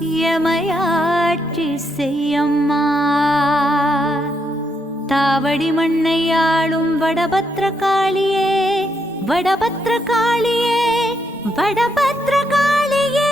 எமையாட்சி செய்யம்மா. தாவடி மண்ணையாளும் வடபத்ரகாளியே, வடபத்ரகாளியே, வடபத்ரகாளியே.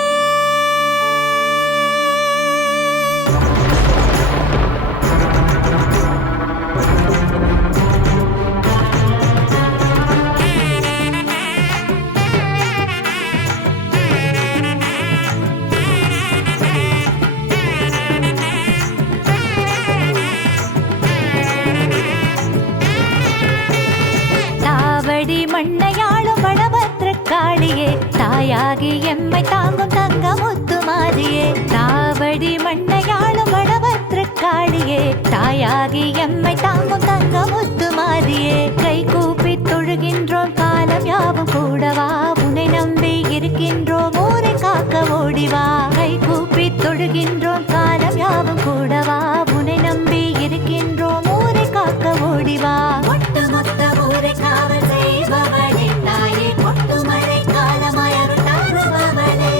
மண்ணையாளும் வடபத்ரகாளியே, தாயாகி எம்மை தாங்கும் தங்க முத்துமாரியே. தாவடி மண்ணையாளும் வடபத்ரகாளியே, தாயாகி எம்மை தாங்கும் தங்க முத்துமாரியே. கை கூப்பி தொழுகின்றோம் காலம் யாவும் கூடவா, உன்னை நம்பி இருக்கின்றோம் ஊரை காக்க ஓடிவா. கை கூப்பி தொழுகின்றோம் காலம் யாவும் கூடவா, உன்னை நம்பி இருக்கின்றோம் ஊரை காக்க ஓடிவா. மொத்த மொத்த ஊரை காவல் செய்பவளே தாயே, கொட்டுமழை காலமாய் அருள்தாருபவளே.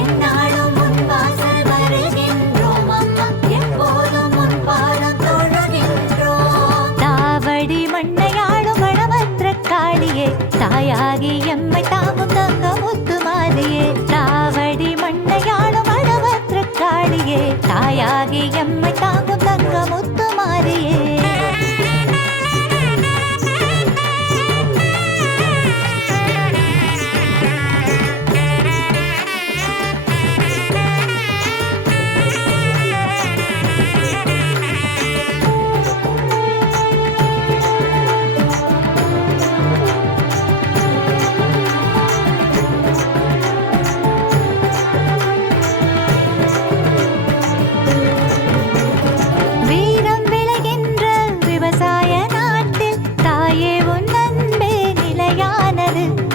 எந்நாளும் முன் வாசல் வருகின்றோம் அம்மா, எப்போதும் முன் பாதம் தொழுகின்றோம். தாவடி மண்ணையாளும் வடபத்ரகாளியே, தாயாகி எம்மை தாங்கும் தங்க முத்துமாரியே. தாவடி மண்ணையாளும் வடபத்ரகாளியே, தாயாகி எம்மை தாங்கும் தங்க முத்துமாரியே.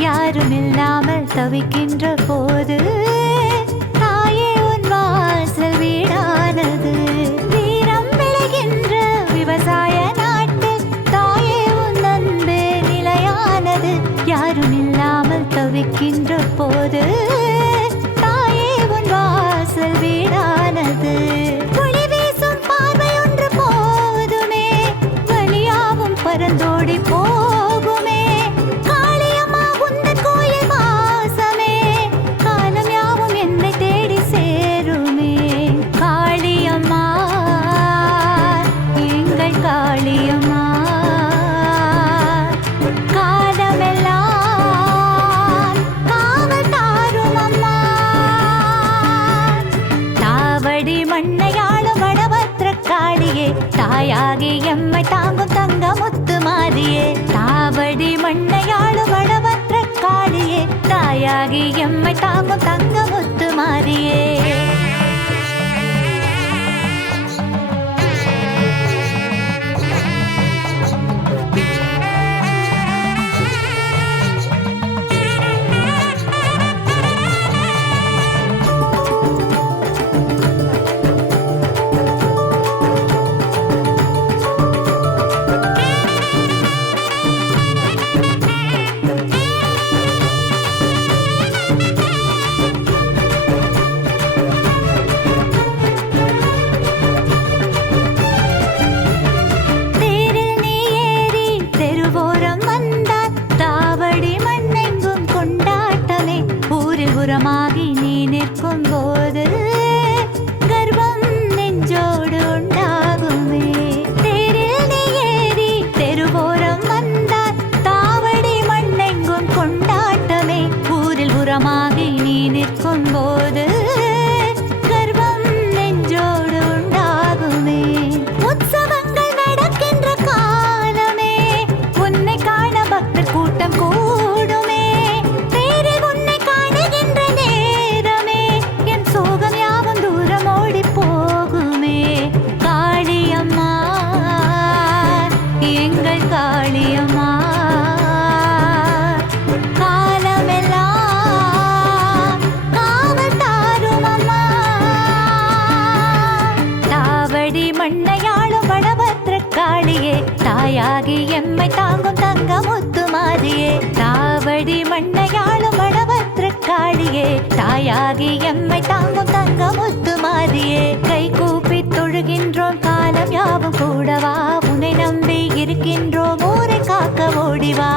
யாருமில்லாமல் தவிக்கின்ற போது தாயே உன் வாசல் வீடானது. வீரம் விளைகின்ற விவசாய நாட்டில் தாயே உன் அன்பு நிலையானது. யாருமில்லாமல் தவிக்கின்ற போது தாயே உன் வாசல் வீடானது. ஒளி வீசும் பார்வை ஒன்று போதுமே, வழியாவும் பரந்தோடி போகுமே. மண்ணையாளும் வடபத்ரகாளியே, தாயாகி எம்மை தாங்கும் தங்க முத்துமாரியே. தாவடி மண்ணையாளும் வடபத்ரகாளியே, தாயாகி எம்மை தாங்கும் தங்க முத்துமாரியே. புறமாகி நீ நிற்கும் போது கர்வம் நெஞ்சோடு உண்டாகுமே. தேரில் நீ ஏறி தெருவோரம் வந்தால் தாவடி மண்ணெங்கும் கொண்டாட்டமே. ஊரில் புறமாகி நீ நிற்கும் போது கர்வம் நெஞ்சோடு உண்டாகுமே. உற்சவங்கள் நடக்கின்ற காலமே, உன்னை காண பக்தர் கூட்டம் கூடுமே. காளியம்மா காலமெல்லாம் காவல் தாரும் அம்மா. தாவடி மண்ணையாளும் வடபத்ரகாளியே, தாயாகி எம்மை தாங்கும் தங்க முத்துமாரியே. தாவடி மண்ணையாளும் வடபத்ரகாளியே, தாயாகி எம்மை தாங்கும் தங்க தங்க முத்து மாறியே கை கூப்பி தொழுகின்றோம் காலம் யாவும் கூடவா உன்னை நம்பி இருக்கின்றோம் ஊரை காக்க ஓடிவா